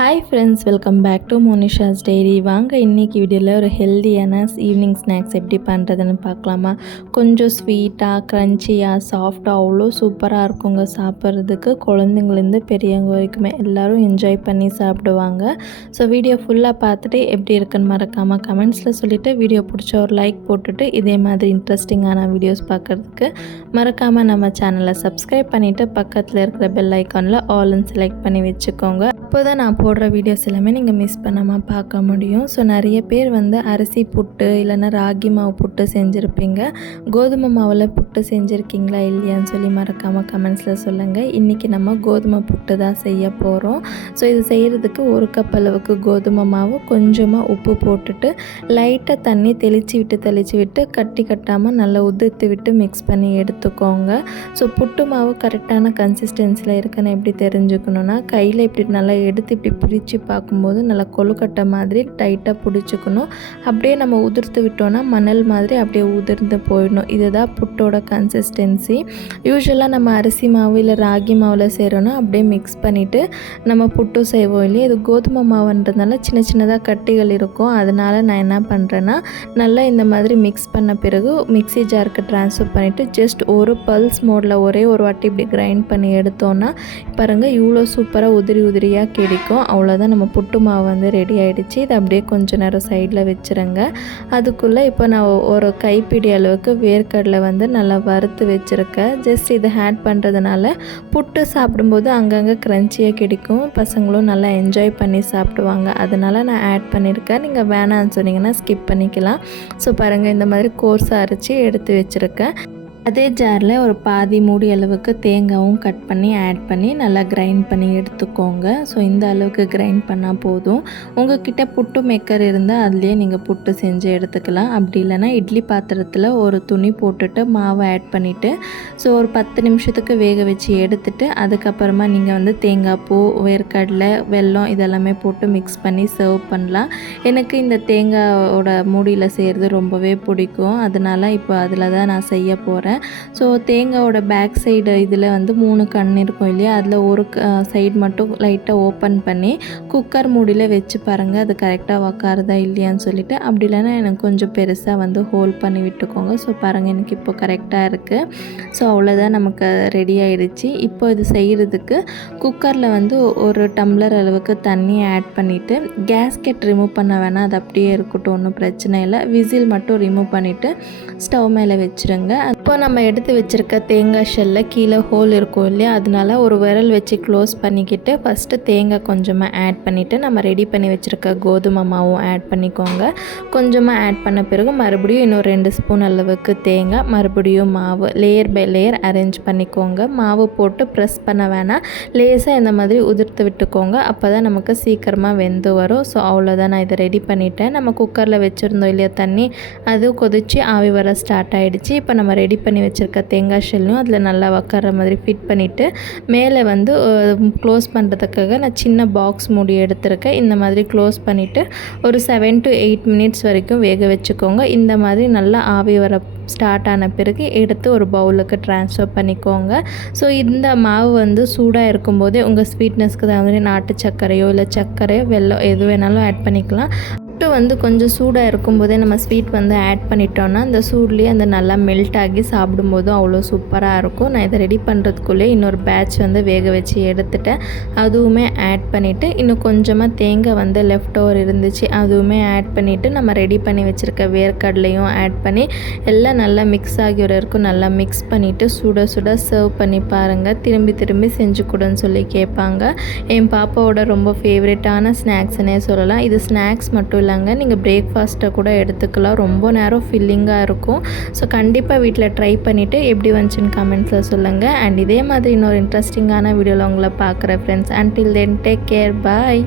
Hi friends, welcome back to Monisha's diary. வாங்க இன்றைக்கி வீடியோவில் ஒரு ஹெல்த்தியான ஈவினிங் ஸ்நாக்ஸ் எப்படி பண்ணுறதுன்னு பார்க்கலாமா. கொஞ்சம் ஸ்வீட்டாக க்ரன்ச்சியாக சாஃப்டாக அவ்வளோ சூப்பராக இருக்குங்க சாப்பிட்றதுக்கு. குழந்தைங்கலேருந்து பெரியவங்க வரைக்குமே எல்லோரும் என்ஜாய் பண்ணி சாப்பிடுவாங்க. ஸோ வீடியோ ஃபுல்லாக பார்த்துட்டு எப்படி இருக்குன்னு மறக்காமல் கமெண்ட்ஸில் சொல்லிவிட்டு வீடியோ பிடிச்ச ஒரு லைக் போட்டுட்டு இதே மாதிரி இன்ட்ரெஸ்டிங்கான வீடியோஸ் பார்க்குறதுக்கு மறக்காமல் நம்ம சேனலை சப்ஸ்கிரைப் பண்ணிவிட்டு பக்கத்தில் இருக்கிற பெல் ஐக்கானில் ஆல்னு செலக்ட் பண்ணி வச்சுக்கோங்க. அப்போ தான் நான் போடுற வீடியோஸ் எல்லாமே நீங்கள் மிஸ் பண்ணாமல் பார்க்க முடியும். ஸோ நிறைய பேர் அரிசி புட்டு இல்லைன்னா ராகி மாவு புட்டு செஞ்சுருப்பீங்க. கோதுமை மாவில் புட்டு செஞ்சுருக்கீங்களா இல்லையான்னு சொல்லி மறக்காமல் கமெண்ட்ஸில் சொல்லுங்கள். இன்றைக்கி நம்ம கோதுமை புட்டு தான் செய்ய போகிறோம். ஸோ இது செய்கிறதுக்கு 1 கப் அளவுக்கு கோதுமை மாவு, கொஞ்சமாக உப்பு போட்டுட்டு லைட்டாக தண்ணி தெளித்து விட்டு கட்டி கட்டாமல் நல்லா உதிர்த்து விட்டு மிக்ஸ் பண்ணி எடுத்துக்கோங்க. ஸோ புட்டு மாவு கரெக்டான கன்சிஸ்டன்சியில் இருக்குன்னு எப்படி தெரிஞ்சுக்கணுன்னா, கையில் இப்படி நல்லா எடுத்து இப்படி பிடிச்சி பார்க்கும்போது நல்லா கொழுக்கட்டை மாதிரி டைட்டாக பிடிச்சிக்கணும். அப்படியே நம்ம உதிர்த்து விட்டோன்னா மணல் மாதிரி அப்படியே உதிர்ந்து போயிடணும். இதுதான் புட்டோட கன்சிஸ்டன்சி. யூஸ்வலாக நம்ம அரிசி மாவு இல்லை ராகி மாவில் செய்கிறோன்னா அப்படியே மிக்ஸ் பண்ணிவிட்டு நம்ம புட்டு செய்வோம் இல்லையா. இது கோதுமை மாவுன்றதுனால சின்ன சின்னதாக கட்டிகள் இருக்கும். அதனால் நான் என்ன பண்ணுறேன்னா, நல்லா இந்த மாதிரி மிக்ஸ் பண்ண பிறகு மிக்ஸி ஜாருக்கு ட்ரான்ஸ்ஃபர் பண்ணிவிட்டு ஜஸ்ட் ஒரு பல்ஸ் மோடில் ஒரே ஒரு வாட்டி இப்படி கிரைண்ட் பண்ணி எடுத்தோன்னா பாருங்கள் இவ்வளோ சூப்பராக உதிரியாக கிடைக்கும். அவ்வளோதான், நம்ம புட்டு மாவு ரெடி ஆகிடுச்சு. இது அப்படியே கொஞ்சம் நேரம் சைடில் வச்சுருங்க. அதுக்குள்ளே இப்போ நான் ஒரு கைப்பிடி அளவுக்கு வேர்க்கடலை நல்லா வறுத்து வச்சுருக்கேன். ஜஸ்ட் இதை ஆட் பண்ணுறதுனால புட்டு சாப்பிடும்போது அங்கங்கே க்ரன்ச்சியாக கிடைக்கும். பசங்களும் நல்லா என்ஜாய் பண்ணி சாப்பிடுவாங்க. அதனால் நான் ஆட் பண்ணியிருக்கேன். நீங்கள் வேணான்னு சொன்னீங்கன்னா ஸ்கிப் பண்ணிக்கலாம். ஸோ பாருங்கள், இந்த மாதிரி கோர்ஸாக அரைச்சி எடுத்து வச்சுருக்கேன். அதே ஜாரில் ஒரு பாதி மூடி அளவுக்கு தேங்காயும் கட் பண்ணி ஆட் பண்ணி நல்லா கிரைண்ட் பண்ணி எடுத்துக்கோங்க. ஸோ இந்த அளவுக்கு கிரைண்ட் பண்ணால் போதும். உங்கள்கிட்ட புட்டு மேக்கர் இருந்தால் அதுலேயே நீங்கள் புட்டு செஞ்சு எடுத்துக்கலாம். அப்படி இல்லைனா இட்லி பாத்திரத்தில் ஒரு துணி போட்டுட்டு மாவை ஆட் பண்ணிவிட்டு ஸோ ஒரு 10 நிமிஷத்துக்கு வேக வச்சு எடுத்துட்டு அதுக்கப்புறமா நீங்கள் தேங்காய் பூ, வேர்க்கடலை, வெல்லம் இதெல்லாமே போட்டு மிக்ஸ் பண்ணி சர்வ் பண்ணலாம். எனக்கு இந்த தேங்காயோட மூடியில் செய்கிறது ரொம்பவே பிடிக்கும். அதனால் இப்போ அதில் தான் நான் செய்ய போகிறேன். ஸோ தேங்காயோட பேக் சைடு இதில் 3 கண் இருக்கும் இல்லையா, அதில் ஒரு சைடு மட்டும் லைட்டாக ஓப்பன் பண்ணி குக்கர் மூடியில் வச்சு பாருங்கள் அது கரெக்டாக உக்காருதா இல்லையான்னு சொல்லிவிட்டு. அப்படி இல்லைன்னா எனக்கு கொஞ்சம் பெருசாக ஹோல்ட் பண்ணி விட்டுக்கோங்க. ஸோ பாருங்கள் எனக்கு இப்போ கரெக்டாக இருக்குது. ஸோ அவ்வளோதான், நமக்கு ரெடி ஆகிடுச்சு. இப்போ இது செய்கிறதுக்கு குக்கரில் ஒரு டம்ளர் அளவுக்கு தண்ணி ஆட் பண்ணிவிட்டு கேஸ்கெட் ரிமூவ் பண்ண வேணாம், அது அப்படியே இருக்கட்டும், ஒன்றும் பிரச்சனை இல்லை. விசில் மட்டும் ரிமூவ் பண்ணிவிட்டு ஸ்டவ் மேலே வச்சுருங்க. இப்போ நம்ம எடுத்து வச்சுருக்க தேங்காய் ஷெல்லில் கீழே ஹோல் இருக்கும் இல்லையா, அதனால ஒரு விரல் வச்சு க்ளோஸ் பண்ணிக்கிட்டு ஃபஸ்ட்டு தேங்காய் கொஞ்சமாக ஆட் பண்ணிவிட்டு நம்ம ரெடி பண்ணி வச்சுருக்க கோதுமை மாவும் ஆட் பண்ணிக்கோங்க. கொஞ்சமாக ஆட் பண்ண பிறகு மறுபடியும் இன்னும் 2 ஸ்பூன் அளவுக்கு தேங்காய், மறுபடியும் மாவு லேயர் பை லேயர் அரேஞ்ச் பண்ணிக்கோங்க. மாவு போட்டு ப்ரெஸ் பண்ண வேணாம், லேசாக இந்த மாதிரி உதிர்த்து விட்டுக்கோங்க. அப்போ தான் நமக்கு சீக்கிரமாக வெந்து வரும். ஸோ அவ்வளோதான், நான் இதை ரெடி பண்ணிட்டேன். நம்ம குக்கரில் வச்சுருந்தோம் இல்லையா தண்ணி, அது கொதித்து ஆவி வர ஸ்டார்ட் ஆகிடுச்சு. இப்போ நம்ம ரெடி பண்ணி வச்சுருக்க தேங்காய் ஷெல்லையும் அதில் நல்லா உக்கார மாதிரி ஃபிட் பண்ணிவிட்டு மேலே க்ளோஸ் பண்ணுறதுக்காக நான் சின்ன பாக்ஸ் மூடி எடுத்திருக்கேன். இந்த மாதிரி க்ளோஸ் பண்ணிவிட்டு ஒரு 7 to 8 மினிட்ஸ் வரைக்கும் வேக வச்சுக்கோங்க. இந்த மாதிரி நல்லா ஆவி வர ஸ்டார்ட் ஆன பிறகு எடுத்து ஒரு பவுலுக்கு ட்ரான்ஸ்ஃபர் பண்ணிக்கோங்க. ஸோ இந்த மாவு சூடாக இருக்கும்போதே உங்கள் ஸ்வீட்னஸ்க்கு தகுந்த நாட்டு சர்க்கரையோ இல்லை சர்க்கரையோ வெல்லம் எது வேணாலும் ஆட் பண்ணிக்கலாம். புட்டு கொஞ்சம் சூடாக இருக்கும்போதே நம்ம ஸ்வீட் ஆட் பண்ணிட்டோன்னா அந்த சூட்லேயே நல்லா மெல்ட் ஆகி சாப்பிடும்போதும் அவ்வளோ சூப்பராக இருக்கும். நான் இதை ரெடி பண்ணுறதுக்குள்ளே இன்னொரு பேட்ச் வேக வச்சு எடுத்துட்டேன். அதுவுமே ஆட் பண்ணிவிட்டு இன்னும் கொஞ்சமாக தேங்காய் லெஃப்ட் ஓவர் இருந்துச்சு, அதுவுமே ஆட் பண்ணிவிட்டு நம்ம ரெடி பண்ணி வச்சுருக்க வேர்க்கடலையும் ஆட் பண்ணி எல்லாம் நல்லா மிக்ஸ் ஆகி வரைக்கும் நல்லா மிக்ஸ் பண்ணிவிட்டு சுட சுட சர்வ் பண்ணி பாருங்கள். திரும்பி செஞ்சு கொடுன்னு சொல்லி கேட்பாங்க. என் பாப்பாவோட ரொம்ப ஃபேவரட்டான ஸ்நாக்ஸ்னே சொல்லலாம். இது ஸ்நாக்ஸ் மட்டும் இல்லை, நீங்கள் பிரேக்ஃபாஸ்ட்டை கூட எடுத்துக்கலாம். ரொம்ப நேரம் ஃபில்லிங்காக இருக்கும். ஸோ கண்டிப்பாக வீட்டில் ட்ரை பண்ணிவிட்டு எப்படி வந்துச்சுன்னு கமெண்ட்ஸில் சொல்லுங்கள். அண்ட் இதே மாதிரி இன்னொரு இன்ட்ரெஸ்டிங்கான வீடியோவில் உங்களை பார்க்குறேன் friends. Until then take care, பாய்.